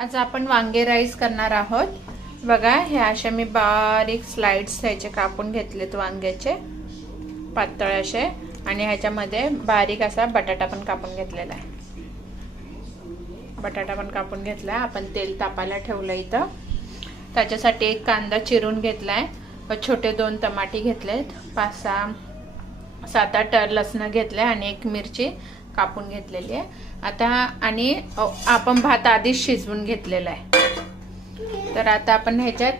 आज आपण वांगे राईस करणार आहोत। बघा, हे असे मी बारीक स्लाइड्स ह्याचे कापून घेतलेत वांग्याचे, पातळ असे, आणि ह्याच्यामध्ये बारीक असा बटाटा पण कापून घेतलेला आहे। बटाटा पण कापून घेतलाय। आपण तेल तापायला ठेवलं इथं। त्याच्यासाठी एक कांदा चिरून घेतलाय, छोटे 2 टमाटे घेतलेत, 5-7-8 लसण घेतले आणि एक मिरची कापून घेतलेली आहे। आता आणि आपण भात आधीच शिजवून घेतलेला आहे। तर आता आपण ह्याच्यात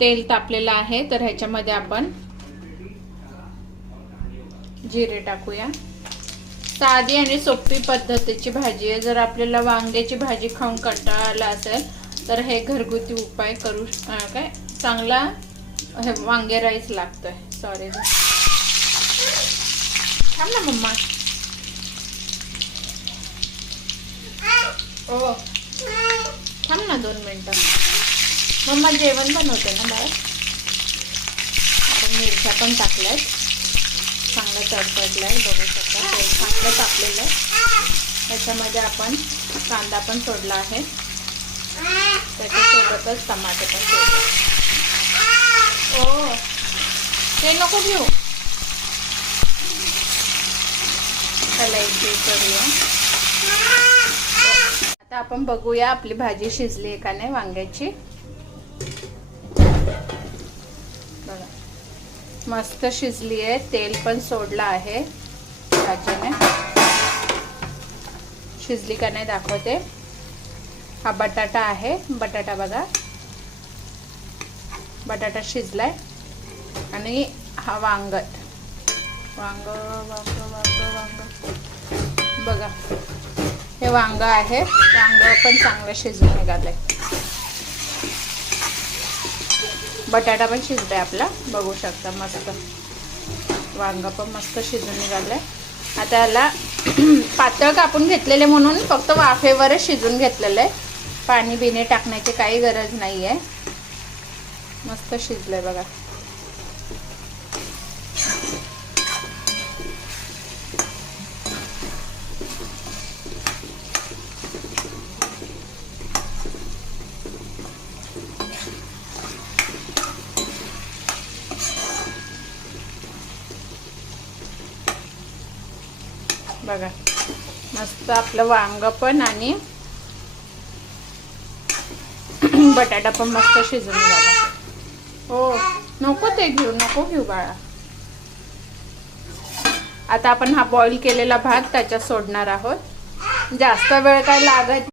तेल तापलेलं आहे, तर ह्याच्यामध्ये आपण जिरे टाकूया। साधी आणि सोपी पद्धतीची भाजी आहे। जर आपल्याला वांग्याची भाजी खाऊन कंटाळा आला असेल तर हे घरगुती उपाय करू काय चांगला वांगे राईस लागतोय। सॉरी, थांब ना मम्मा। ओ थांब ना 2 मिनिटं, मम्मा जेवण बनवते ना बाहेर। आपण मिरच्या पण टाकल्यात, चांगलं तडतडलंय, बघू शकता तेल चांगलं तापलेलं आहे। त्याच्यामध्ये आपण कांदा पण सोडला आहे, त्याच्यासोबतच टमाटे पण सोडले। ओ ते नको घेऊ, त्याला एक जीव करूया। आता आपण बघूया आपली भाजी शिजली आहे का नाही वांग्याची। बघा, मस्त शिजली आहे, तेल पण सोडलं आहे भाजीने। शिजली का नाही दाखवते। हा बटाटा आहे, बटाटा बघा, बटाटा शिजलाय। आणि हा वांग वांग बघा, हे वांग आहे, वांग पण चांगलं शिजून निघालंय। बटाटा पण शिजलाय आपला, बघू शकता, मस्त वांग पण मस्त शिजून निघालंय। आता याला पातळ कापून घेतलेले म्हणून फक्त वाफेवरच शिजून घेतलेलं आहे, पाणी बिणे टाकण्याची काही गरज नाही आहे। मस्त शिजलंय बघा। बघा, मस्त आपलं वांग पण आणि बटाटा पण मस्त शिजून झाला। हो नको ते घेऊ, नको घेऊ बाळा। आता आपण हा बॉईल केलेला भात त्याच्यात सोडणार आहोत। जास्त वेळ काय लागत